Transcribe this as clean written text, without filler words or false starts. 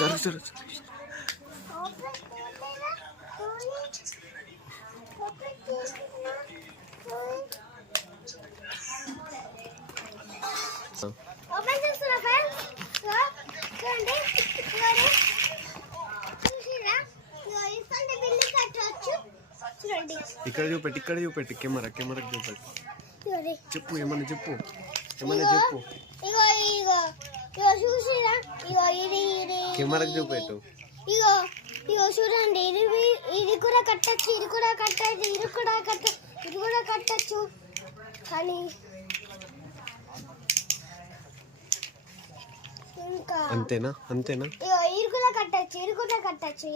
జరుగు జరుగు. ఓపెన్ చేస్తున్నా ఫ్రెండ్స్. చూడండి చూడండి. ఇక్కడ చూపెట్టి, ఇక్కడ చూపెట్టి, కెమెరాకి చూపెట్టి. చెప్పు, ఏమన్నా చెప్పు, ఇగో ఇగో ఇగో చూసిరా, ఇగో ఇది ఇది కెమెరాకి చూపెట్టు. ఇగో ఇగో చూడండి, ఇది కూడా కట్టచ్చు, ఇది కూడా కట్టచ్చు, ఇది కూడా కట్టచ్చు. కానీ ఇంకా అంతేనా? ఇగో ఇది కూడా కట్టచ్చు, ఇది కూడా కట్టచ్చు.